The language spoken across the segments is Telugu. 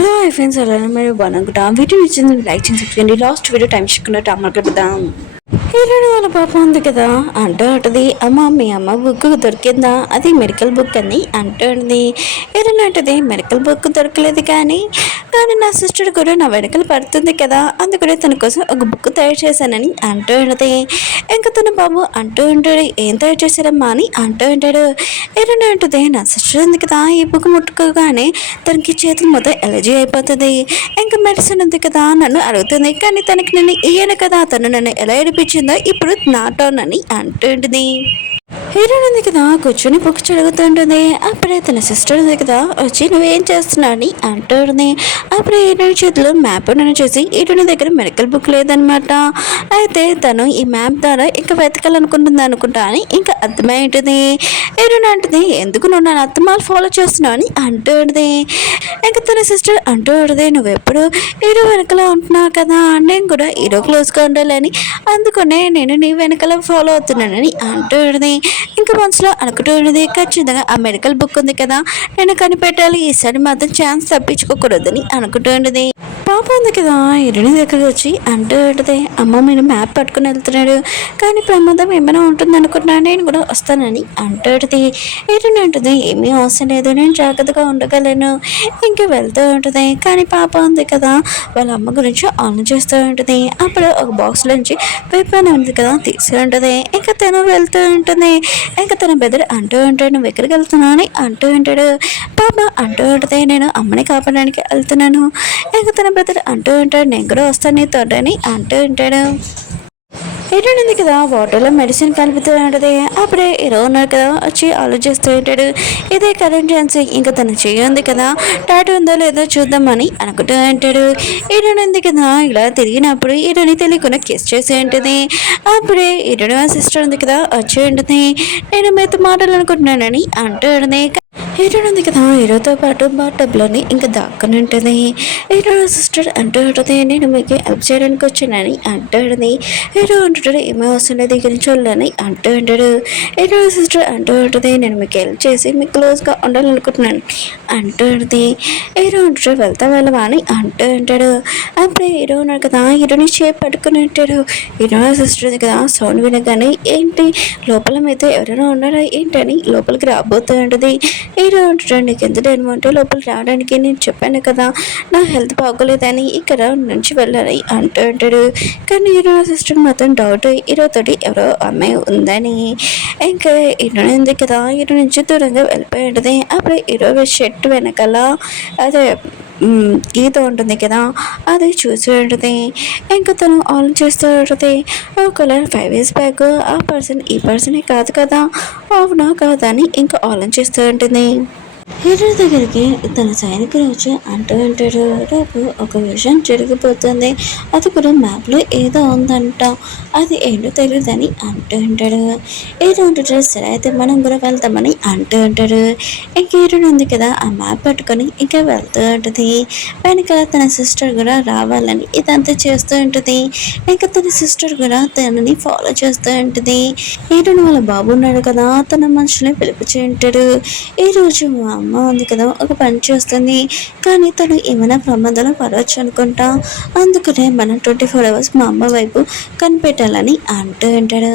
హలో ఐ ఫ్రెండ్స్ ఎలా మీరు బాగున్నాం వీడియో ఇచ్చింది లైక్ చేసి సబ్స్క్రైబ్ లాస్ట్ వీడియో టైం చేసుకున్నట్టు అమ్మకి పెడదాం. హీరోయిన్ వాళ్ళ పాప ఉంది కదా అంటూ అంటది, అమ్మ మీ అమ్మ బుక్ దొరికిందా, అది మెడికల్ బుక్ అని అంటూ ఉంది. హీరోయిన్ అంటది, మెడికల్ బుక్ దొరకలేదు కానీ నా సిస్టర్ కూడా నా వెనకలు పడుతుంది కదా, అందుకనే తన కోసం ఒక బుక్ తయారు చేశానని అంటూ ఉన్నది. ఇంకా తన బాబు అంటూ ఉంటాడు, ఏం తయారు చేశారమ్మా అని అంటూ ఉంటాడు. హీరోయిన్ అంటది, నా సిస్టర్ ఉంది కదా, ఈ బుక్ ముట్టుకోగానే తనకి చేతులు మొత్తం ఎలర్జీ అయిపోతుంది, ఇంకా మెడిసిన్ ఉంది కదా నన్ను అడుగుతుంది, కానీ తనకి నేను ఇయ్యను కదా, తను నన్ను ఎలా ఏడిపించిందో ఇప్పుడు నా టర్న్ అని అంటుంటుంది. హీరోయిన్ ఉంది కదా కూర్చొని బుక్ చదువుతుంటుంది. అప్పుడే తన సిస్టర్ ఉంది కదా వచ్చి నువ్వేం చేస్తున్నావు అని అంటుంది. అప్పుడు హీరోయిన్ చేతిలో మ్యాప్ నన్ను చూసి హీరోయిన్ దగ్గర మెడికల్ బుక్ లేదనమాట. అయితే తను ఈ మ్యాప్ ద్వారా ఇంకా వెతకాలనుకుంటుంది అనుకుంటా అని ఇంకా అర్థమైంటుంది. హీరోయిన్ అంటుంది, ఎందుకు నువ్వు నన్ను అత్తమాలు ఫాలో చేస్తున్నావు అని అంటుంది. ఇంకా తన సిస్టర్ అంటూ ఉంటుంది, నువ్వెప్పుడు హీరో వెనకలా ఉంటున్నావు కదా, నేను కూడా హీరో క్లోజ్గా ఉండాలని అందుకనే నేను నీ వెనకాల ఫాలో అవుతున్నానని అంటుంది. ఇంకా మనసులో అనుకుంటూ ఉన్నది, ఖచ్చితంగా ఆ మెడికల్ బుక్ ఉంది కదా నేను కనిపెట్టాలి, ఈసారి మాత్రం ఛాన్స్ తప్పించుకోకూడదని అనుకుంటూ ఉన్నది. పాప ఉంది కదా హీరోయిన్ దగ్గరికి వచ్చి అంటూ ఉంటుంది, అమ్మ మీరు మ్యాప్ పట్టుకుని వెళ్తున్నాడు కానీ ప్రమాదం ఏమైనా ఉంటుంది అనుకుంటున్నా, నేను కూడా వస్తానని అంటుంది. హీరోయిన్ అంటుంది, ఏమీ అవసరం లేదు, నేను జాగ్రత్తగా ఉండగలను, ఇంకా వెళ్తూ ఉంటుంది. కానీ పాప ఉంది కదా వాళ్ళ అమ్మ గురించి ఆలోచిస్తూ ఉంటుంది. అప్పుడు ఒక బాక్స్లోంచి వెపన్ ఉంది కదా తీసి ఉంటుంది. ఇంకా తను వెళ్తూ ఉంటుంది. ఇంకా తన బెదర్ అంటూ ఉంటాడు, నువ్వు ఎక్కడికి వెళ్తున్నావు అని అంటూ ఉంటాడు. పాప అంటూ ఉంటుంది, నేను అమ్మని కాపాడడానికి వెళ్తున్నాను. ఇంకా తన బెదర్ అంటూ ఉంటాడు, నేను కూడా వస్తాను నీతో అని అంటూ ఉంటాడు. హీరోయిన్ ఉంది కదా వాటర్లో మెడిసిన్ కలుపుతూ ఉంటుంది. అప్పుడే హీరో ఉన్నారు కదా వచ్చి ఆలోచిస్తూ ఉంటాడు, ఇదే కరెంట్ ఛాన్స్, ఇంకా తను చేయంది కదా టాటూ ఉందో లేదో చూద్దామని అనుకుంటూ ఉంటాడు. హీరోయిన్ ఉంది కదా ఇలా తిరిగినప్పుడు హీరోని తెలియకుండా కిస్ చేసి ఉంటుంది. అప్పుడే హీరోయిన్ సిస్టర్ ఉంది కదా వచ్చి ఉంటుంది, నేను మీతో మాట్లాడాలనుకుంటున్నానని అంటూ ఉంటుంది. హీరోయిన్ ఉంది కదా హీరోతో పాటు బాటబ్లోని ఇంకా దాక్కుని ఉంటుంది. హీరో సిస్టర్ అంటూ ఉంటుంది, నేను మీకు హెల్ప్ చేయడానికి వచ్చానని అంటూ ఉంటుంది. హీరో అంటుంటాడు, ఏమో అవసరం లేదు దగ్గర చూడాలని అంటూ ఉంటాడు. హీరో సిస్టర్ అంటూ ఉంటుంది, నేను మీకు హెల్ప్ చేసి మీకు క్లోజ్గా ఉండాలనుకుంటున్నాను అంటూ ఉంటుంది. హీరో అంటాడు, వెళ్ళవా అని అంటూ ఉంటాడు. అప్పుడే హీరో ఉన్నాడు కదా హీరోని షేప్ పట్టుకుని ఉంటాడు. హీరో సిస్టర్ ఉంది కదా సౌండ్ వినగానే ఏంటి లోపల మీద ఎవరైనా ఉన్నారా ఏంటని లోపలికి రాబోతూ ఉంటుంది. హీరో అంటాడు, నీకు ఎంత టైం అంటే లోపలికి రావడానికి నేను చెప్పాను కదా నా హెల్త్ బాగోలేదని ఇక్కడ నుంచి వెళ్ళాలి అంటూ ఉంటాడు. కానీ హీరో సిస్టర్ మాత్రం డౌట్ హీరోతోటి ఎవరో అమ్మాయి ఉందని. ఇంకా హీరో ఉంది కదా హీరో నుంచి దూరంగా వెళ్ళిపోయి ఉంటుంది. అప్పుడు హీరో షర్ట్ వెనకాల అదే గీత ఉంటుంది కదా అది చూసి ఉంటుంది. ఇంకా తను ఆన్ చేస్తూ ఉంటుంది, ఒకవేళ 5 years బ్యాక్ ఆ పర్సన్ ఈ పర్సనే కాదు కదా, అవునా కాదా అని ఇంకా ఆన్ చేస్తూ ఉంటుంది. హీరో దగ్గరికి తన సైనికులు వచ్చి అంటూ ఉంటాడు, రేపు ఒక విషయం జరిగిపోతుంది, అది కూడా మ్యాప్లో ఏదో ఉందంట, అది ఏంటో తెలియదని అంటూ ఉంటాడు. హీరో అంటాడు, సరే అయితే మనం కూడా వెళ్తామని అంటూ ఉంటాడు. ఇంక హీరో ఉంది కదా ఆ మ్యాప్ పట్టుకొని ఇంకా వెళ్తూ ఉంటుంది. వెనక తన సిస్టర్ కూడా రావాలని ఇదంతా చేస్తూ ఉంటుంది. ఇంకా తన సిస్టర్ కూడా తనని ఫాలో చేస్తూ ఉంటుంది. హీరోని వాళ్ళ బాబు ఉన్నాడు కదా తన మనుషుల్ని పిలిపించి ఉంటాడు. ఈరోజు అమ్మ ఉంది కదా ఒక పని చేస్తుంది, కానీ తను ఏమైనా ప్రమాదాలు పడవచ్చు అనుకుంటా, అందుకనే మనం 24 hours మా అమ్మ వైపు కనిపెట్టాలని అంటూ ఉంటాడు.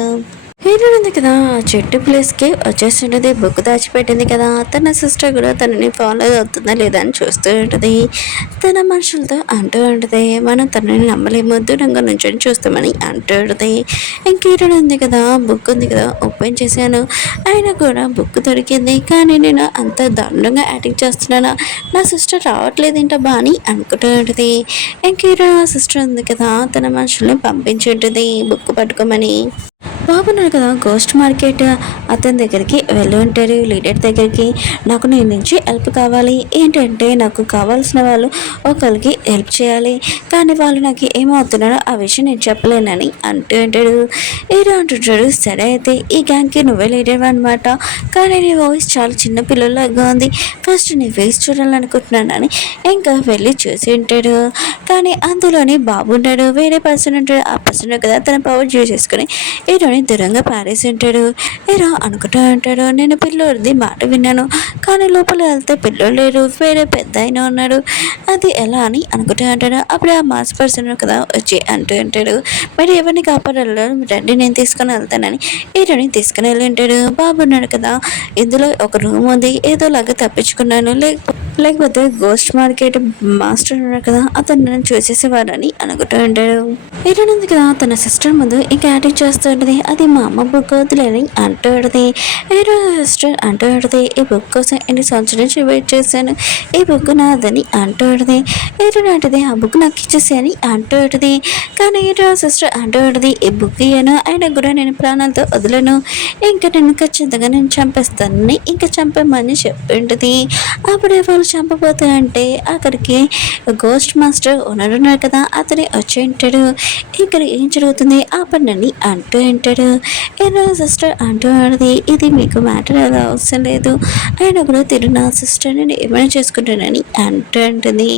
హీరోయిన్ ఉంది కదా చెట్టు ప్లేస్కి వచ్చేస్తుంటుంది. బుక్ దాచిపెట్టింది కదా తన సిస్టర్ కూడా తనని ఫాలో అవుతుందా లేదా అని చూస్తూ ఉంటుంది. తన మనుషులతో అంటూ ఉంటుంది, మనం తనని నమ్మలేము, దూరంగా నుంచి చూస్తామని అంటూ ఉంటుంది. ఇంక హీరోయిన్ ఉంది కదా బుక్ ఉంది కదా ఓపెన్ చేశాను, అయినా కూడా బుక్ దొరికింది, కానీ నేను అంత దారుణంగా యాక్టింగ్ చేస్తున్నాను, నా సిస్టర్ రావట్లేదు ఏంటబ్బా అని అనుకుంటూ ఉంటుంది. ఇంక హీరోయిన్ సిస్టర్ ఉంది కదా తన మనుషుల్ని పంపించి ఉంటుంది బుక్ పట్టుకోమని. బాబున్నాడు కదా గోస్ట్ మార్కెట్ అతని దగ్గరికి వెళ్ళి ఉంటారు. లీడర్ దగ్గరికి నాకు నీ నుంచి హెల్ప్ కావాలి, ఏంటంటే నాకు కావాల్సిన వాళ్ళు ఒకరికి హెల్ప్ చేయాలి, కానీ వాళ్ళు నాకు ఏమవుతున్నారో ఆ విషయం నేను చెప్పలేనని అంటూ ఉంటాడు. హీరో అంటుంటాడు, సరే అయితే ఈ గ్యాంగ్కి నువ్వే లీడర్ అనమాట, కానీ నీ వాయిస్ చాలా చిన్న పిల్లలాగా ఉంది, ఫస్ట్ నీ ఫేస్ చూడాలనుకుంటున్నానని ఇంకా వెళ్ళి చూసి ఉంటాడు. కానీ అందులోని బాబు ఉంటాడు, వేరే పర్సన్ ఉంటాడు, ఆ పర్సన్ కదా తన పవర్ యూజ్ చేసుకుని హీరోని హీరోని దూరంగా పారేసి ఉంటాడు. హీరో అనుకుంటూ ఉంటాడు, నేను పిల్లోడిది మాట విన్నాను, కానీ లోపల వెళ్తే పిల్లోడు లేరు, వేరే పెద్ద ఆయన ఉన్నాడు, అది ఎలా అని అనుకుంటూ ఉంటాడు. అప్పుడే ఆ మాస్ పర్సన్ కదా వచ్చి అంటూ ఉంటాడు, మరి ఎవరిని కాపాడాలో రండి నేను తీసుకుని వెళ్తానని హీరోని తీసుకుని వెళ్ళి ఉంటాడు. బాబు ఉన్నాడు కదా, ఇందులో ఒక రూమ్ ఉంది, ఏదోలాగా తప్పించుకున్నాను, లేకపోతే గోస్ట్ మార్కెట్ మాస్టర్ ఉన్నాడు కదా, అతను నన్ను చూసేసేవాడని అనుకుంటూ ఉంటాడు. హీరోయిన్ ఉంది కదా, తన సిస్టర్ ముందు ఇంకా యాక్టింగ్ చేస్తూ ఉంటుంది, అది మా అమ్మ బుక్ వద్దులేని అంటూ ఉంటుంది. హీరో సిస్టర్ అంటూ ఉంటుంది, ఈ బుక్ కోసం ఎన్ని సంవత్సరాల నుంచి వెయిట్ చేశాను, ఈ బుక్ నాదని అంటూ ఉంటుంది. హీరోయిన్ అంటది, ఆ బుక్ నాకు ఇచ్చేసేయని అంటూ ఉంటుంది. కానీ హీరో సిస్టర్ అంటూ ఉంటుంది, ఈ బుక్ ఇయ్యాను, అయినా కూడా నేను ప్రాణాలతో వదలను, ఇంకా నేను ఖచ్చితంగా నేను చంపేస్తానని ఇంకా చంపేమని చెప్పింటుంది. అప్పుడే వాళ్ళు చంపబోతా అంటే అక్కడికి గోస్ట్ మాస్టర్ ఉన్నాడు కదా, అతనే వచ్చి ఉంటాడు. ఇక్కడ ఏం జరుగుతుంది ఆ పని అంటూ ఉంటాడు. ఏదో సిస్టర్ అంటూ ఉన్నది, ఇది మీకు మ్యాటర్ అలా అవసరం లేదు, ఆయన కూడా తిరు నా సిస్టర్ నేను ఏమైనా చేసుకుంటానని అంటూ ఉంటుంది.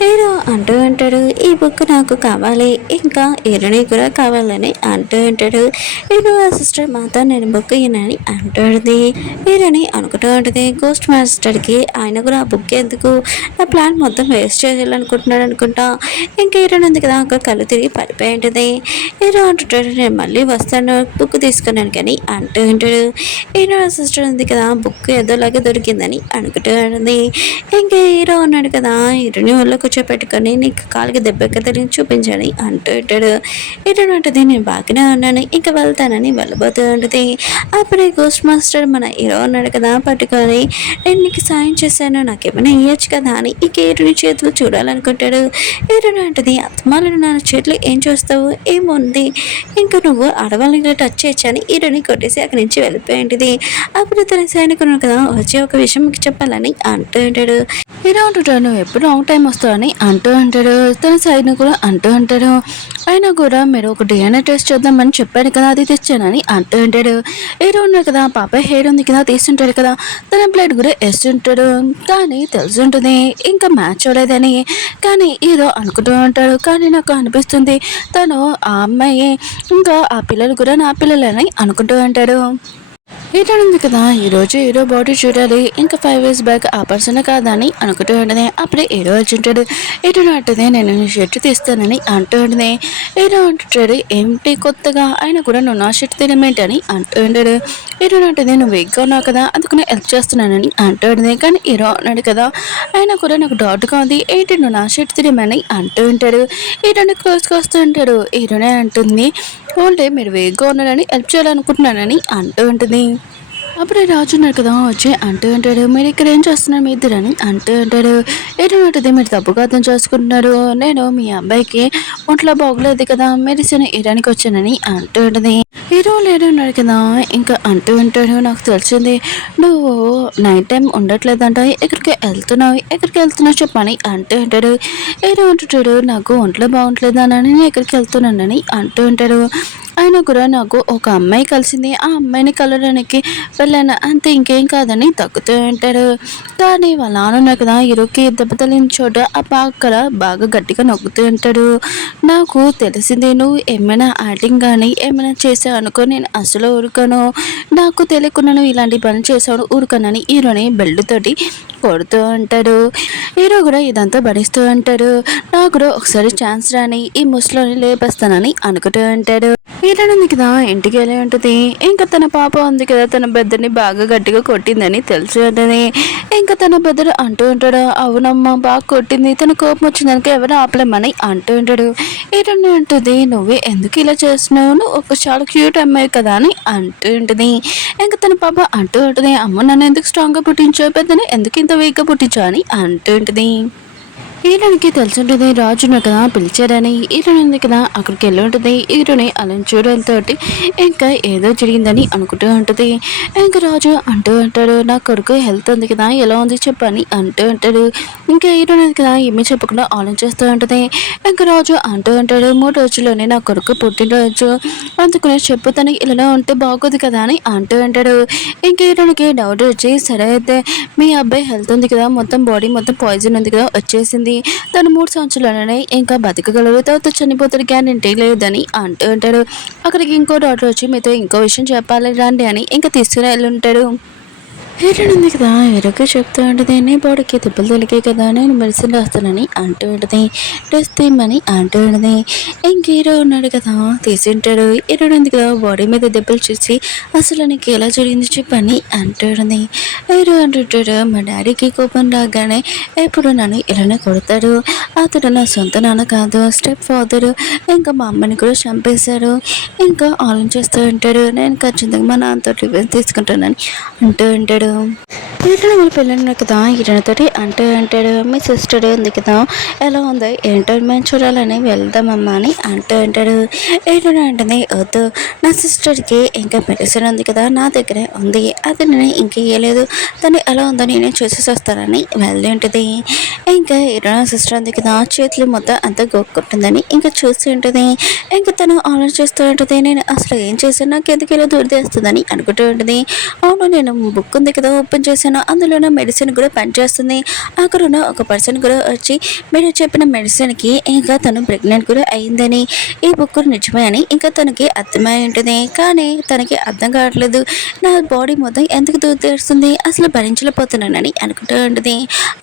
హీరో అంటూ ఉంటాడు, ఈ బుక్ నాకు కావాలి, ఇంకా హీరోని కూడా కావాలని అంటూ ఉంటాడు. హీరో సిస్టర్ మాతో నేను బుక్ ఇయ్యనని అంటుంది. హీరోని అనుకుంటూ ఉంటుంది, గోస్ట్ మాస్టర్కి ఆయన కూడా ఆ బుక్ ఎందుకు, నా ప్లాన్ మొత్తం వేస్ట్ చేయాలనుకుంటున్నాడు అనుకుంటా. ఇంకా హీరోని ఉంది కదా, ఒక కళ్ళు తిరిగి పడిపోయి ఉంటుంది. హీరో అంటుంటాడు, నేను మళ్ళీ వస్తాను బుక్ తీసుకున్నాను కానీ అంటూ ఉంటాడు. హీరో సిస్టర్ ఉంది కదా, బుక్ ఏదోలాగా దొరికిందని అనుకుంటూ ఉంటుంది. ఇంకా హీరో ఉన్నాడు కదా, హీరోని వల్ల కూర్చోపెట్టుకొని నీకు కాలికి దెబ్బ కదని చూపించాలి అంటూ ఉంటాడు. ఏంటంటే నేను బాగానే ఉన్నాను, ఇంకా వెళ్తానని వెళ్ళబోతూ ఉంటుంది. అప్పుడే గోస్ట్ మాస్టర్ మన హీరో ఉన్నాడు కదా, పట్టుకొని నేను నీకు సాయం చేశాను, నాకేమైనా ఇయ్యొచ్చు కదా అని ఈ హీరోని చేతులు చూడాలనుకుంటాడు. హీరోని అంటది, అత్తమాలను నా చేతులు ఏం చూస్తావు, ఏముంది, ఇంకా నువ్వు ఆడవాళ్ళని టచ్ చేయొచ్చని హీరోని కొట్టేసి అక్కడి నుంచి వెళ్ళిపోయింది. అప్పుడు తన సైనికుడు కదా వచ్చి ఒక విషయం మీకు చెప్పాలని అంటూ ఉంటాడు. హీరో అంటుంటాడు, నువ్వు ఎప్పుడు రాంగ్ టైం వస్తావని అంటూ ఉంటాడు. తన సైనికుడు అంటూ ఉంటాడు, అయినా కూడా మీరు ఒక డిఎన్ఏ టెస్ట్ చేద్దామని చెప్పాను కదా, అది తెచ్చానని అంటూ ఉంటాడు. హీరో ఉన్నాడు కదా, పాప హెయిర్ ఉంది కదా, తీస్తుంటాడు కదా, తన బ్లడ్ కూడా వేస్తుంటాడు, కానీ తెలిసి ఉంటుంది ఇంకా మ్యాచ్ అవ్వలేదని. కానీ హీరో అనుకుంటూ ఉంటాడు, కానీ నాకు అనిపిస్తుంది తను ఆ అమ్మాయి, ఇంకా ఆ పిల్లలు కూడా నా పిల్లలని అనుకుంటూ ఉంటాడు. హీరో ఉంది కదా, ఈరోజు హీరో బాడీ చూడాలి, ఇంకా 5 years బ్యాక్ ఆ పర్సన్ కాదని అనుకుంటూ ఉంటుంది. అప్పుడే హీరో వచ్చింటాడు. హీరో అంటుంది, నేను షర్ట్ తీస్తానని అంటూ ఉంటుంది. హీరో అంటుంటాడు, ఏమిటి కొత్తగా, ఆయన కూడా నువ్వు నా షర్ట్ తినమేంటని అంటూ ఉంటాడు. హీరో అంటుంది, నువ్వు వీక్గా ఉన్నావు కదా, అందుకు నేను హెల్ప్ చేస్తున్నానని అంటూ ఉంటుంది. కానీ హీరో అన్నాడు కదా, ఆయన కూడా నాకు డౌట్గా ఉంది, ఏంటి నువ్వు నా షర్ట్ తినమని అంటూ ఉంటాడు. హీరోని క్లోజ్గా వస్తూ ఉంటాడు. హీరోనే అంటుంది, ఓన్లీ మీరు వేగ్గా ఉన్నారని హెల్ప్ చేయాలనుకుంటున్నానని అంటూ ఉంటుంది. అప్పుడే రాజు ఉన్నాడు కదా, వచ్చి అంటూ ఉంటాడు, మీరు ఇక్కడ ఏం చేస్తున్నారు మీ ఇద్దరని అంటూ ఉంటాడు. ఏంటంటే మీరు తప్పుగా అర్థం చేసుకుంటున్నారు, నేను మీ అబ్బాయికి ఒంట్లో బాగోలేదు కదా, మెడిసిన్ ఇరానికి వచ్చానని అంటూ ఉంటుంది. హీరో లేడు ఉన్నాడు కదా, ఇంకా అంటూ ఉంటాడు, నాకు తెలిసింది నువ్వు నైట్ టైం ఉండట్లేదంట, ఎక్కడికి వెళ్తున్నావు చెప్పని అంటూ ఉంటాడు. హీరో అంటుంటాడు, నాకు ఒంట్లో బాగుంటలేదని నేను ఎక్కడికి వెళ్తున్నానని అంటూ ఉంటాడు. అయినా కూడా నాకు ఒక అమ్మాయి కలిసింది, ఆ అమ్మాయిని కలవడానికి వెళ్ళాను అంతే, ఇంకేం కాదని తగ్గుతూ ఉంటాడు. కానీ వాళ్ళ నాన్న కదా, హీరోకి దెబ్బ తగిలిన చోట ఆ అక్కడ బాగా గట్టిగా నొక్కుతూ ఉంటాడు. నాకు తెలిసింది నువ్వు ఏమైనా యాక్టింగ్ కానీ ఏమైనా చేసావు అనుకో, నేను అసలు ఊరుకోను, నాకు తెలియకుండా నువ్వు ఇలాంటి పని చేసావు ఊరుకోనని హీరోని బెల్ట్ తోటి కొడుతూ ఉంటాడు. హీరో కూడా ఇదంతా భరిస్తూ ఉంటాడు. నాకు కూడా ఒకసారి ఛాన్స్ రాని ఈ ముసలోని లేపేస్తానని అనుకుంటూ ఉంటాడు. హీరోయిన్ ఉంది కదా, ఇంటికి వెళ్ళి ఉంటుంది. ఇంకా తన పాప ఉంది కదా, తన బెద్దర్ని బాగా గట్టిగా కొట్టిందని తెలిసి ఉంటుంది. ఇంకా తన బెద్దరు అంటూ ఉంటాడు, అవునమ్మా బాగా కొట్టింది, తన కోపం వచ్చిందనుక ఎవరు ఆపలేమని అంటూ ఉంటాడు. హీరోయిన్ అంటుంది, నువ్వే ఎందుకు ఇలా చేస్తున్నావు, నువ్వు ఒక చాలా క్యూట్ అమ్మాయి కదా అని అంటూ ఉంటుంది. ఇంకా తన పాప అంటూ ఉంటుంది, అమ్మ నన్ను ఎందుకు స్ట్రాంగ్గా పుట్టించావు, పెద్దని ఎందుకు ఇంత వీక్గా పుట్టించావు అని అంటూ ఉంటుంది. హీరోనికి తెలుసుంటుంది రాజును కదా పిలిచారని. హీరోయిన్ ఉంది కదా, అక్కడికి వెళ్ళి ఉంటుంది. హీరోని అలా చూడడంతో ఇంకా ఏదో జరిగిందని అనుకుంటూ ఉంటుంది. ఇంకా రాజు అంటూ ఉంటాడు, నా కొడుకు హెల్త్ ఉంది కదా, ఎలా ఉంది చెప్పని అంటూ ఉంటాడు. ఇంకా హీరోయిన్ ఉంది కదా, ఏమీ చెప్పకుండా ఆలోచిస్తూ ఉంటుంది. ఇంకా రాజు అంటూ ఉంటాడు, 3 రోజుల్లోనే నా కొడుకు పుట్టినరోజు, అందుకునే చెప్పు, తనకి ఇలా ఉంటే బాగోదు కదా అని అంటూ ఉంటాడు. ఇంకా హీరోనికి డౌట్ వచ్చి, సరే అయితే మీ అబ్బాయి హెల్త్ ఉంది కదా, మొత్తం బాడీ మొత్తం పాయిజన్ ఉంది కదా వచ్చేసింది, ఉంటుంది. తను 3 సంవత్సరాలనే ఇంకా బతకగలరు, తర్వాత చనిపోతాడు గ్యారెంటీ లేదని అంటూ ఉంటాడు. అక్కడికి ఇంకో డాక్టర్ వచ్చి మీతో ఇంకో విషయం చెప్పాలి రండి అని ఇంకా తీసుకుని వెళ్ళి ఉంటాడు. హీరోయిన్ ఉంది కదా, హీరోకి చెప్తూ ఉంటుంది నీ బాడీకి తిప్పులు తొలికే కదా నేను మెడిసిన్ రాస్తానని అంటూ ఉంటుంది. డ్రెస్ తీయమని అంటూ ఉంటుంది. ఇంక హీరో ఉన్నాడు కదా, తీసుంటాడు. హీరోయిన్ ఉంది కదా, బాడీ మీద దెబ్బలు చూసి అసలు నీకు ఎలా జరిగింది చెప్పని అంటూ ఉంటుంది. హీరో అంటుంటాడు మా డాడీకి కోపం రాగానే ఎప్పుడు నన్ను ఇలానే కొడతాడు. అతడు నా సొంత నాన్న కాదు, స్టెప్ ఫాదర్. ఇంకా మా అమ్మని కూడా చంపేశాడు. ఇంకా ఆలోచిస్తూ ఉంటాడు నేను ఖచ్చితంగా మా నాన్నతో రివెంజ్ తీసుకుంటానని అంటూ ఉంటాడు. ఈటన వాళ్ళ పిల్లలు కదా ఈటనతోటి అంటూ అంటాడు మీ సిస్టర్ ఉంది కదా ఎలా ఉందో ఏంటో మేము చూడాలని వెళ్దామమ్మా అని అంటూ అంటాడు. ఈటన అంటుంది వద్దు, నా సిస్టర్కి ఇంకా మెడిసిన్ ఉంది కదా నా దగ్గరే ఉంది, అది నేను ఇంక ఇయ్యలేదు, తను ఎలా ఉందో నేనే చూసేసి వస్తానని వెళ్ళి ఉంటుంది. ఇంకా ఈటన సిస్టర్ ఉంది కదా చేతులు మొత్తం అంతా గొక్కుంటుందని ఇంకా చూస్తూ ఉంటుంది. ఇంకా తను ఆలోచిస్తూ ఉంటుంది నేను అసలు ఏం చేశాను, నాకు ఎందుకు ఇలా దూరదేస్తుందని అనుకుంటూ ఉంటుంది. అవును నేను బుక్ ఉంది కదా ఓపెన్ చేశాను, అందులో మెడిసిన్ కూడా పనిచేస్తుంది. అక్కడ ఉన్న ఒక పర్సన్ కూడా వచ్చి మీరు చెప్పిన మెడిసిన్కి ఇంకా తను ప్రెగ్నెంట్ కూడా అయిందని ఈ బుక్ నిజమే అని ఇంకా తనకి అర్థమై ఉంటుంది. కానీ తనకి అర్థం కావట్లేదు నా బాడీ మొత్తం ఎందుకు దూరదేస్తుంది అసలు భరించలేకపోతున్నానని అనుకుంటూ ఉంటుంది.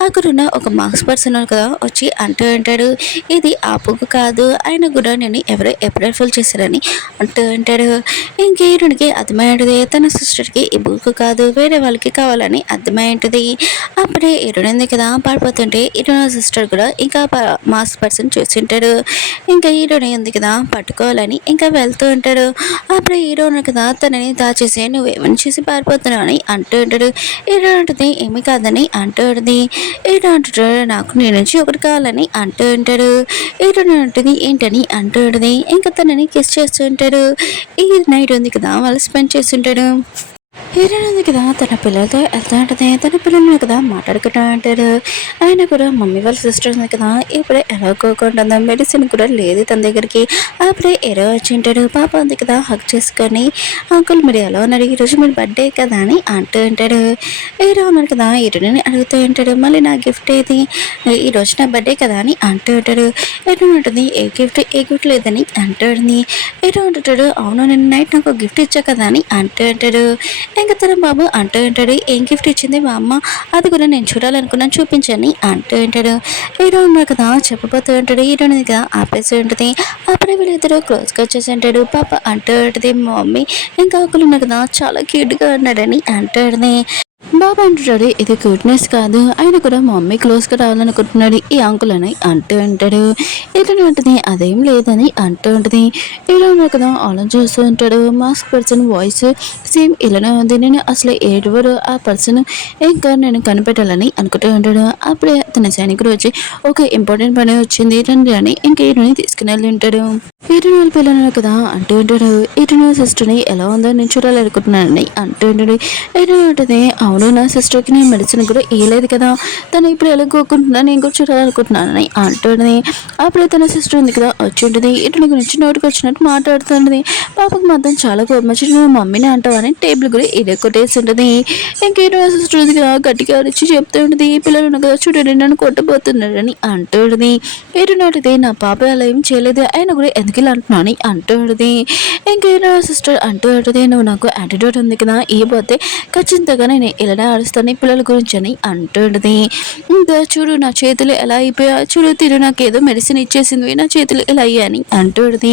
అక్కడున్న ఒక మార్క్స్ పర్సన్ కదా వచ్చి అంటూ ఉంటాడు ఇది ఆ బుక్ కాదు, ఆయన కూడా నేను ఎవరో ఏప్రిల్ ఫుల్ చేశారని అంటూ ఉంటాడు. ఇంకేరునికి అర్థమై ఉంటుంది తన సిస్టర్కి ఈ బుక్ కాదు వేరే వాళ్ళకి కావాలని అర్థమై ఉంటుంది. అప్పుడే హీరోయిన్ కదా పడిపోతుంటే హీరోయిన్ సిస్టర్ కూడా ఇంకా మాస్క్ పర్సన్ చూసింటాడు. ఇంకా హీరోయిన్ ఉంది కదా పట్టుకోవాలని ఇంకా వెళ్తూ ఉంటాడు. అప్పుడే హీరోయిన్ కదా తనని దాచేసి నువ్వేమని చేసి పారిపోతున్నావు అని అంటూ ఉంటాడు. హీరో ఉంటుంది ఏమి కాదని అంటూ ఉంటుంది. హీరో అంటుంటాడు నాకు నీ నుంచి ఒకటి కావాలని అంటూ ఉంటాడు. హీరోయిన్ ఉంటుంది ఏంటని అంటూ ఉంటుంది. ఇంకా తనని కిస్ చేస్తూ ఉంటాడు. ఈ నైట్ ఉంది కదా వాళ్ళు స్పెండ్ చేస్తుంటాడు. హీరోయిన్ ఉంది కదా తన పిల్లలతో వెళ్తూ ఉంటుంది. తన పిల్లల్ని కదా మాట్లాడుకుంటూ ఉంటారు. ఆయన కూడా మమ్మీ వాళ్ళ సిస్టర్ ఉంది కదా ఇప్పుడే ఎలా కోకుంటుందో మెడిసిన్ కూడా లేదు తన దగ్గరికి. అప్పుడే ఎరో వచ్చి ఉంటాడు. పాప ఉంది కదా హక్ చేసుకొని అంకుల్ మీరు ఎలా ఉన్నారు ఈరోజు మీరు బర్త్డే కదా అని అంటూ ఉంటాడు. హీరో ఉన్నాడు కదా హీరోని అడుగుతూ ఉంటాడు మళ్ళీ నా గిఫ్ట్ ఏది, ఈరోజు నా బర్త్డే కదా అని అంటూ ఉంటాడు. హీరో ఉంటుంది ఏ గిఫ్ట్ లేదని అంటూ ఉంటుంది. హీరో అంటుంటాడు అవును నేను నైట్ నాకు గిఫ్ట్ ఇచ్చా కదా అని అంటూ ఉంటాడు. ఇంకా తన బాబు అంటూ ఉంటాడు ఏం గిఫ్ట్ ఇచ్చింది మా అమ్మ, అది కూడా నేను చూడాలనుకున్నాను చూపించని అంటూ ఉంటాడు. హీరో ఉన్నారు కదా చెప్పబోతూ ఉంటాడు. హీరోని కదా ఆపేసి ఉంటుంది. అప్పుడే వీళ్ళిద్దరూ క్లోజ్గా వచ్చేసి ఉంటాడు. పాప అంటూ ఉంటుంది మా మమ్మీ ఇంకా ఆకులు ఉన్నారు కదా చాలా క్యూట్గా ఉన్నాడని అంటూ ఉంటుంది. బాబా అంటున్నాడు ఇది క్యూట్నెస్ కాదు, ఆయన కూడా మా మమ్మీ క్లోజ్గా రావాలనుకుంటున్నాడు ఈ అంకుల్ అని అంటూ ఉంటాడు. ఇతను ఉంటుంది అదేం లేదని అంటూ ఉంటుంది. ఇలా ఉన్నా కదా ఆలోచిస్తూ ఉంటాడు. మాస్క్ పర్సన్ వాయిస్ సేమ్ ఇలానే ఉంది, నేను అసలు ఏడువరు ఆ పర్సన్ ఇంకా నేను కనిపెట్టాలని అనుకుంటూ ఉంటాడు. అప్పుడే తన సైనికుడు వచ్చి ఒక ఇంపార్టెంట్ పని వచ్చింది రండి అని ఇంకా ఈరోని తీసుకుని వెళ్ళి ఉంటాడు. ఈరోజు వాళ్ళ పిల్లలు కదా అంటూ ఉంటాడు. ఈరోజు సిస్టర్ని ఎలా ఉందో నేను చూడాలనుకుంటున్నానని అంటూ ఉంటాడు. ఈరోజు ఉంటుంది అవును నా సిస్టర్కి నేను మెడిసిన్ కూడా వేయలేదు కదా, తను ఇప్పుడు ఎలా కోరుకుంటున్నా నేను కూడా చూడాలనుకుంటున్నానని అంటుంది. అప్పుడే తన సిస్టర్ ఉంది కదా వచ్చి ఉంటుంది. ఇతని గురించి నోటికి వచ్చినట్టు మాట్లాడుతుంది. పాపకు మాత్రం చాలా కోపం వచ్చి నువ్వు మమ్మీని అంటావని టేబుల్ కూడా ఇదే కొట్టేసి ఉంటుంది. ఇంకేదో సిస్టర్ ఉంది కదా గట్టిగా అరిచి చెప్తూ ఉంటుంది పిల్లలు ఉన్న కదా చూడండి నన్ను కొట్టబోతున్నాడని అంటూ ఉంటుంది. ఏడు నాటిది నా పాప అలా ఏం చేయలేదు ఆయన కూడా ఎందుకు ఇలా అంటున్నాను అని అంటూ ఉంటుంది. ఇంకేదో సిస్టర్ అంటూ ఉంటుంది నువ్వు నాకు యాటిట్యూడ్ ఉంది కదా ఈ పోతే ఖచ్చితంగా నేను ఇలానే ఆడుస్తాను పిల్లల గురించి అని అంటుంది. ఇంకా చూడు నా చేతులు ఎలా అయిపోయా చూడు తిరు నాకు ఏదో మెడిసిన్ ఇచ్చేసింది నా చేతులు ఎలా అయ్యాని అంటుంది.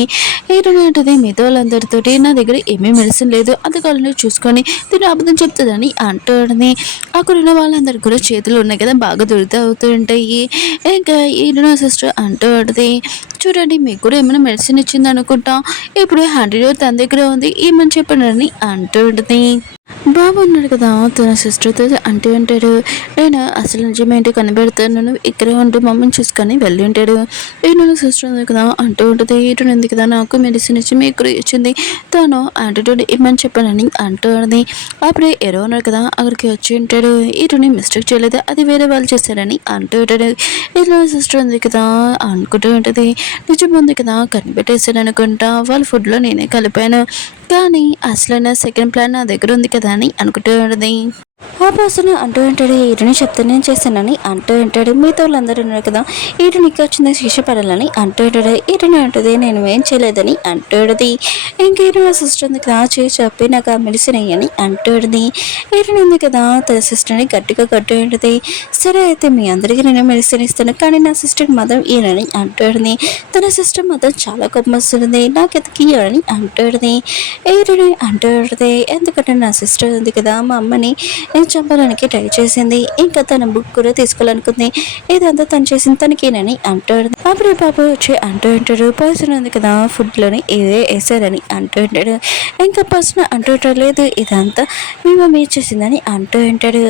ఏంటంటే మిగతా వాళ్ళందరితోటి నా దగ్గర ఏమీ మెడిసిన్ లేదు అది కాలంలో చూసుకొని తిను అబద్ధం చెప్తుందని అంటుంది. అక్కడ ఉన్న వాళ్ళందరూ కూడా చేతులు ఉన్నాయి కదా బాగా దొరుకుతూ అవుతూ ఉంటాయి. ఇంకా ఈయన సిస్టర్ అంటుంది చూడండి మీకు కూడా ఏమైనా మెడిసిన్ ఇచ్చింది అనుకుంటా, ఇప్పుడు హ్యాండిల్ తన దగ్గర ఉంది ఏమని చెప్పండి అంటూ ఉంటుంది. బాబు ఉన్నాడు కదా తన సిస్టర్తో అంటూ ఉంటాడు నేను అసలు నిజమేంటి కనిపెడతాను నువ్వు ఇక్కడే ఉంటూ మమ్మల్ని చూసుకొని వెళ్ళి ఉంటాడు. నేను సిస్టర్ ఉంది కదా అంటూ ఉంటుంది ఇటు ఉంది కదా నాకు మెడిసిన్ ఇచ్చి మీకు ఇచ్చింది తను యాంటీట్యూడ్ ఇమ్మని చెప్పానని అంటూ ఉంటుంది. అప్పుడే ఎరో ఉన్నాడు కదా అక్కడికి వచ్చి ఉంటాడు ఇటుని మిస్టేక్ చేయలేదు అది వేరే వాళ్ళు చేశారని అంటూ ఉంటాడు. ఇటు సిస్టర్ ఉంది కదా అనుకుంటూ ఉంటుంది నిజం ఉంది కదా కనిపెట్టేశాడు అనుకుంటా వాళ్ళ ఫుడ్లో నేనే కలిపాను కానీ అసలు నా సెకండ్ ప్లాన్ నా దగ్గర ఉంది కదా అని అనుకుంటూ ఉంటుంది. ఆ పర్సన్ అంటూ ఉంటాడు, ఈరుని చెప్తే నేను చేశానని అంటూ ఉంటాడు. మిగతా వాళ్ళందరూ ఉన్నారు కదా, ఈరు నీకు వచ్చింది శిక్ష పడాలని అంటూ ఉంటాడు. ఈరుని అంటుంది నేను ఏం చేయలేదని అంటూడది. ఇంకేరు నా సిస్టర్ ఉంది కదా చేసి చెప్పి నాకు ఆ మెడిసిన్ అయ్యని అంటూడది. ఈరుని ఉంది కదా తన సిస్టర్ని గట్టిగా కట్టు ఉంటుంది. సరే అయితే మీ అందరికీ నేను మెడిసిన్ ఇస్తాను, కానీ నా సిస్టర్కి మాత్రం ఈయనని అంటూడది. తన సిస్టర్ మాత్రం చాలా కోపం వస్తుంది, నాకు ఎతికి అని అంటూడది. ఈరుని అంటూడది, ఎందుకంటే నా సిస్టర్ ఉంది కదా మా అమ్మని చంపడానికి ట్రై చేసింది, ఇంకా తన బుక్ కూడా తీసుకోవాలనుకుంది, ఇదంతా తను చేసింది తనకేనని అంటాడు. అప్పుడే పాప వచ్చి అంటూ ఉంటాడు, పర్సన్ ఉంది కదా ఫుడ్లోని ఇదే వేసారని అంటూ ఉంటాడు. ఇంకా పర్సన్ అంటూ ఉంటాడు, లేదు ఇదంతా మీ మమ్మీ చేసిందని అంటూ ఉంటాడు.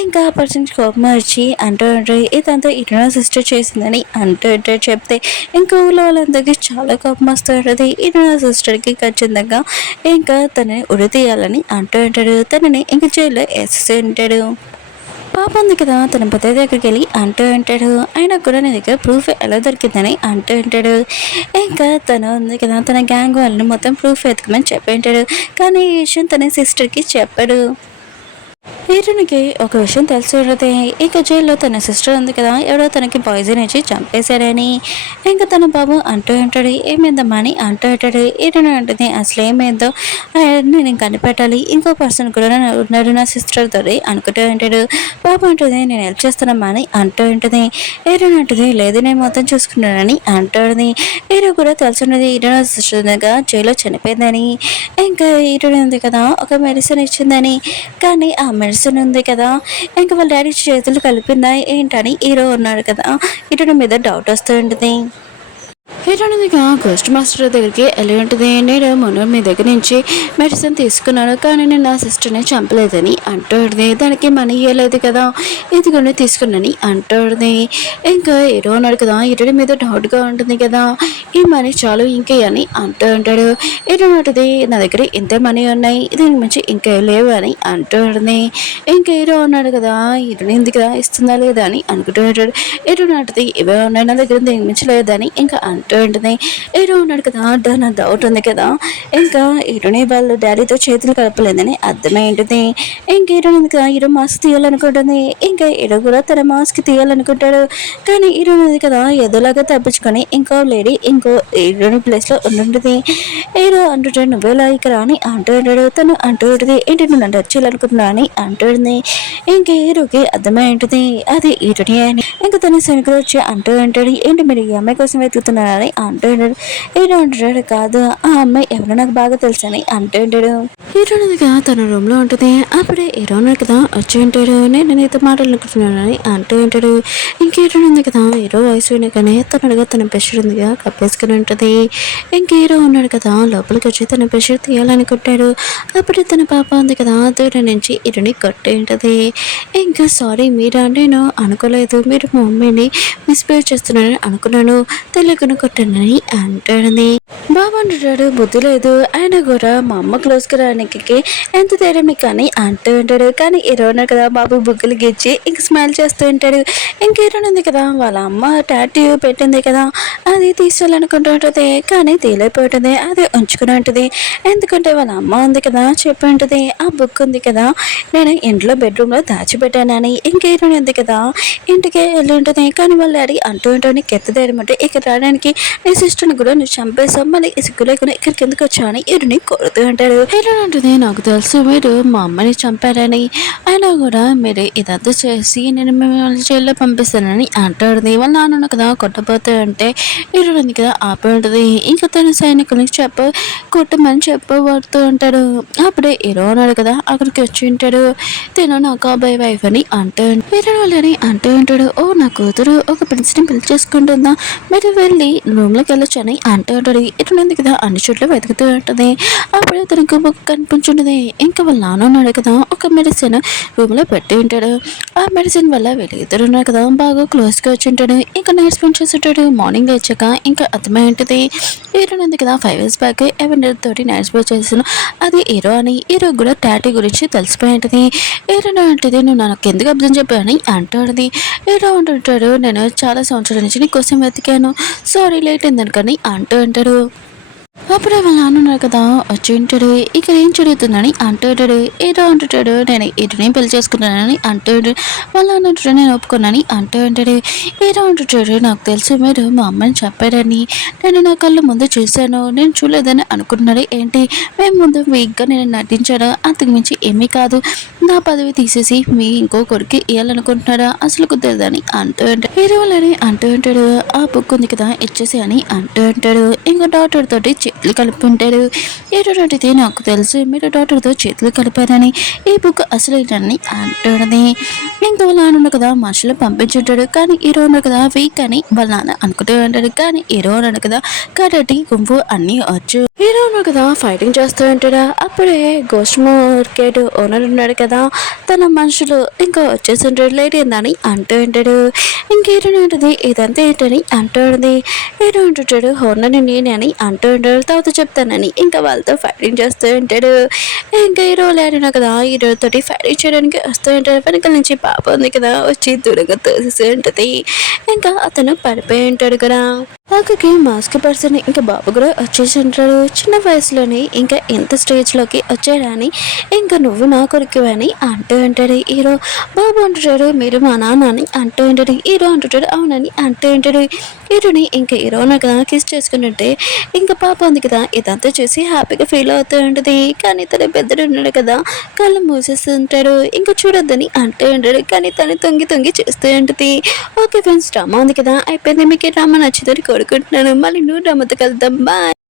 ఇంకా పర్సన్ కోపం వచ్చి అంటూ ఉంటాడు, ఇదంతా ఇటు సిస్టర్ చేసిందని అంటూ ఉంటాడు. చెప్తే ఇంకా ఊళ్ళో వాళ్ళందరికీ చాలా కోపం వస్తుంటుంది. ఇటు సిస్టర్కి ఖచ్చితంగా ఇంకా తనని ఉరి తీయాలని అంటూ ఉంటాడు. తనని ఇంకా జైల్లో వేసేసి ఉంటాడు. పాప ఉంది కదా తన పెద్ద దగ్గరికి వెళ్ళి అంటూ ఉంటాడు, అయినా కూడా నీ దగ్గర ప్రూఫ్ ఎలా దొరికిందని అంటూ ఉంటాడు. ఇంకా తను ఉంది కదా తన గ్యాంగ్ వాళ్ళని మొత్తం ప్రూఫ్ ఎత్తుకమని చెప్పి ఉంటాడు, కానీ ఈ విషయం తన సిస్టర్కి చెప్పాడు. హీరోనికి ఒక విషయం తెలిసి ఉంటుంది, ఇక జైల్లో తన సిస్టర్ ఉంది కదా ఎవడో తనకి పాయిజన్ ఇచ్చి చంపేశాడని. ఇంకా తన బాబు అంటూ ఉంటాడు, ఏమైందమ్మా అని అంటూ ఉంటాడు. హీరోని అంటుంది, అసలు ఏమైందో నేను కనిపెట్టాలి, ఇంకో పర్సన్ కూడా ఉన్నాడు నా సిస్టర్తో అనుకుంటూ ఉంటాడు. బాబు అంటుంది, నేను హెల్ప్ చేస్తానమ్మా అని అంటూ ఉంటుంది. హీరోని అంటుంది, లేదు నేను మొత్తం చూసుకున్నానని అంటుంది. హీరో కూడా తెలుసున్నది హీరో సిస్టర్గా జైల్లో చనిపోయిందని. ఇంకా హీరోని ఉంది కదా ఒక మెడిసిన్ ఇచ్చిందని, కానీ ఆ మెడిసిన్ ఉంది కదా ఇంకా వాళ్ళ డాడీ చేతులు కలిపిందా ఏంటని హీరో ఉన్నాడు కదా హీరో మీద డౌట్ వస్తూ ఉంటుంది. హీరోనిదిగా గోస్ట్ మాస్టర్ దగ్గరికి వెళ్ళి ఉంటుంది, నేను మొన్న మీ దగ్గర నుంచి మెడిసిన్ తీసుకున్నాను, కానీ నేను నా సిస్టర్ని చంపలేదని అంటుంది. దానికి మనీ ఇవ్వలేదు కదా, ఇదిగోని తీసుకున్నాని అంటుంది. ఇంకా హీరో ఉన్నాడు కదా హీరోని మీద డౌట్గా ఉంటుంది కదా, ఈ మనీ చాలు ఇంకా అని అంటూ ఉంటాడు. హీరో ఉంటుంది, నా దగ్గర ఇంత మనీ ఉన్నాయి, దీని నుంచి ఇంకా లేవు అని అంటుంది. ఇంకా హీరో ఉన్నాడు కదా హీరోని ఎందుకు ఇస్తుందా లేదా అని అనుకుంటూ ఉంటాడు. హీరో నాటిది ఇవే ఉన్నాయి నా దగ్గర దీని మించి లేదని ఇంకా అంటూ ఉంటుంది. హీరో ఉన్నాడు కదా నా డౌట్ ఉంది కదా, ఇంకా హీరోని వాళ్ళ డాడీతో చేతులు కలపలేదని అర్థమై ఉంటుంది. ఇంకా హీరో ఉంది కదా హీరో మాస్క్ తీయాలనుకుంటుంది, ఇంకా హీరో కూడా తన మాస్క్ తీయాలనుకుంటాడు, కానీ హీరో ఉంది కదా ఏదోలాగా తప్పించుకొని ఇంకో లేడీ ఇంకో హీరోని ప్లేస్లో ఉండుంటుంది. హీరో అంటుంటాడు, నువ్వేలా ఇక్కడ అని అంటూ ఉంటాడు. తను అంటూ ఉంటుంది, ఏంటి నువ్వు నన్ను టచ్ చేయాలనుకుంటున్నా అని అంటుంది. ఇంకా హీరోకి అర్థమై ఉంటుంది అది హీరోని అని. ఇంకా తన సైనికులు వచ్చి అంటూ ఉంటాడు, ఏంటి మీరు ఈ అమ్మాయి కోసం వెతుకుతున్నారని అంటూ ఉంటాడు. హీరో అంటాడు, కాదు ఆ అమ్మాయి ఎవరో నాకు బాగా తెలుసు అని అంటూ ఉంటాడు. హీరోనిదిగా తన రూమ్ లో ఉంటుంది. అప్పుడే హీరో కదా వచ్చి ఉంటాడు, నేను నీతో మాట్లాడుకుంటున్నానని అంటూ ఉంటాడు. ఇంక హీరో ఉంది కదా హీరో వయసు వినగానే తనగా తన ప్రెషర్ ఉందిగా కప్పేసుకుని ఉంటుంది. ఇంక హీరో ఉన్నాడు కదా లోపలికి వచ్చి తన ప్రెషర్ తీయాలనుకుంటాడు. అప్పుడే తన పాప ఉంది కదా దూరం నుంచి హీరోని కొట్టి ఉంటుంది. ఇంకా సారీ మీరా, నేను అనుకోలేదు మీరు మా మమ్మీని మిస్బిహేవ్ చేస్తున్నానని అనుకున్నాను, తెలియకుండా కొట్టానని అంటాడని. బాబు అంటాడు, బుద్ధి లేదు ఆయన కూడా మా అమ్మ క్లోజ్కి రానికి ఎంత ధైర్యం నీకు అని అంటూ ఉంటాడు. కానీ హీరో ఉన్నాడు కదా బాబు బుగ్గలు గిచ్చి ఇంక స్మైల్ చేస్తూ ఉంటాడు. ఇంక హీరోన్ ఉంది కదా వాళ్ళ అమ్మ టాటూ పెట్టింది కదా అది తీసుకోవాలనుకుంటూ ఉంటుంది, కానీ తీయలేకపోతుంది, అది ఉంచుకుని ఉంటుంది. ఎందుకంటే వాళ్ళ అమ్మ ఉంది కదా చెప్పి ఉంటుంది, ఆ బుక్ ఉంది కదా నేను ఇంట్లో బెడ్రూమ్లో దాచిపెట్టానని. ఇంక హీరోన్ ఉంది కదా ఇంటికి వెళ్ళి ఉంటుంది, కానీ వాళ్ళ డాడీ అంటూ ఉంటాడు, నీకు ఎంత ధైర్యం అంటే ఇక్కడ రావడానికి, నీ సిస్టర్ని కూడా నువ్వు చంపేసావు, మళ్ళీ ఇసుకు లేకుండా ఇక్కడికి ఎందుకు వచ్చావని హీరోని కొడుతూ ఉంటాడు. హీరో అంటుంది, నాకు తెలుసు మీరు మా అమ్మని చంపారని, అయినా కూడా మీరు ఇదంతా చేసి నేను మిమ్మల్ని జైల్లో పంపిస్తానని అంటాడుది. వాళ్ళ నాన్న కదా కొట్టబోతే అంటే హీరో ఉంది కదా ఆపి ఉంటుంది. ఇంకా తన సైనికులకి కొట్టమని చెప్పబడుతూ ఉంటాడు. అప్పుడే హీరో ఉన్నాడు కదా అక్కడికి వచ్చి ఉంటాడు, తిను నా కాబోయే వైఫ్ అని అంటాడు. హీరో వాళ్ళని అంటూ ఉంటాడు, ఓ నా కూతురు ఒక ప్రిన్స్ని పెళ్లి చేసుకుంటుందా, మీరు వెళ్ళి రూమ్లోకి వెళ్ళొచ్చు అని అంటూ ఉంటాడు. ఇటువంటి కదా అన్ని చోట్ల వెతుకుతూ ఉంటుంది. అప్పుడే తనకు బుక్ కనిపించుంటుంది. ఇంకా వాళ్ళ నాన్న ఉన్నాడు కదా ఒక మెడిసిన్ రూమ్లో పెట్టి ఉంటాడు. ఆ మెడిసిన్ వల్ల వీళ్ళిద్దరు ఉన్నారు కదా బాగా క్లోజ్గా వచ్చి ఉంటాడు. ఇంకా నైట్ స్పెండ్ చేస్తుంటాడు. మార్నింగ్ లేచాక ఇంకా అర్థమై ఉంటుంది హీరో ఉంది కదా 5 years బ్యాక్ ఎవెండర్ తోటి నైట్ స్పెండ్ చేసాను, అది హీరో అని. హీరో కూడా టాటూ గురించి తెలిసిపోయి ఉంటుంది. హీరో అంటుంది, నువ్వు నాకు ఎందుకు అర్థం చెప్పావని అంటాడుది. హీరో అంటుంటాడు, నేను చాలా సంవత్సరాల నుంచి నీ కోసం వెతికాను, సారీ లేట్ అయిందని కానీ అంటూ ఉంటాడు. అప్పుడే వాళ్ళ నాన్న ఉన్నారు కదా, వచ్చి ఉంటాడు. ఇక్కడ ఏం జరుగుతుందని అంటాడు. ఏదో అంటుంటాడు, నేను ఇటునే పెళ్లి చేసుకున్నానని అంటాడు. వాళ్ళ నాన్న అంటాడు, నేను ఒప్పుకున్నానని అంటూ ఉంటాడు. ఏదో అంటుంటాడు, నాకు తెలుసు మీరు మా అమ్మని చెప్పారని, నేను నా కళ్ళు ముందు చూశాను, నేను చూడలేదని అనుకుంటున్నాడు ఏంటి, మేము ముందు వీక్గా నేను నటించాను, అంతకు మించి ఏమీ కాదు, నా పదవి తీసేసి మీ ఇంకో కొడుకు ఇవ్వాలనుకుంటున్నారా, అసలు కుదరదని అంటూ ఉంటాడు. హీరో వాళ్ళని అంటూ ఉంటాడు, ఆ బుక్ ఉంది కదా ఇచ్చేసి అని అంటూ ఉంటాడు. ఇంకా డాక్టర్ తోటి చేతులు కలుపుకుంటాడు. ఏంటంటే నాకు తెలుసు మీరు డాక్టర్తో చేతులు కలిపారని, ఈ బుక్ అసలు ఏంటని అంటున్నది. ఇంకా వాళ్ళ నాన్న కదా మనుషులు పంపించుంటాడు, కానీ హీరో ఉన్నాడు కదా వీక్ అని వాళ్ళ నాన్న అనుకుంటూ ఉంటాడు. కానీ హీరో ఉన్నాడు కదా కరాటే గుంపు అన్నీ వచ్చు. హీరో ఉన్నాడు కదా ఫైటింగ్ చేస్తూ ఉంటాడు. అప్పుడే గోస్ట్ మార్కెట్ ఓనర్ ఉన్నాడు కదా, తన మనుషులు ఇంకా వచ్చేసి ఉంటాడు, లేట్ అయిందని అంటూ ఉంటాడు. ఇంకేంటది ఇదంతా ఏంటని అంటూ ఉంటుంది. హీరో అంటుంటాడు, ఓనర్ని నేనే అని అంటూ ఉంటాడు, తర్వాత చెప్తానని ఇంకా వాళ్ళతో ఫైటింగ్ చేస్తూ ఉంటాడు. ఇంకా హీరో లేడున్నా కదా హీరో తోటి ఫైటింగ్ చేయడానికి వస్తూ ఉంటాడు. వెనకాల నుంచి పాప ఉంది కదా వచ్చి దూరంగా తోసేసి ఉంటుంది. ఇంకా అతను పడిపోయి ఉంటాడు కదా. పక్కకి మాస్క్ పర్సన్ ఇంకా బాబు కూడా వచ్చేసి ఉంటాడు. చిన్న వయసులోనే ఇంకా ఎంత స్టేజ్లోకి వచ్చాడని, ఇంకా నువ్వు నా కొడుకు అని అంటూ ఉంటాడు. హీరో బాబు అంటుంటాడు, మీరు మా నాన్న అని అంటూ ఉంటాడు. హీరో అంటుంటాడు, అవునని అంటూ ఉంటాడు. హీరోని ఇంకా హీరోని కదా కిస్ చేసుకుంటుంటే ఇంకా పాప ఉంది కదా ఇదంతా చూసి హ్యాపీగా ఫీల్ అవుతూ ఉంటుంది. కానీ తన పెద్దడు ఉన్నాడు కదా కళ్ళు మూసేస్తుంటాడు, ఇంకా చూడొద్దని అంటూ ఉంటాడు. కానీ తను తొంగి తొంగి చూస్తూ ఉంటుంది. ఓకే ఫ్రెండ్స్, డ్రామా ఉంది కదా అయిపోయింది. మీకు డ్రామా నచ్చిందని కోరుకుంటున్నాను. మళ్ళీ నువ్వు డ్రామాతో కలుద్దాం. బాయ్.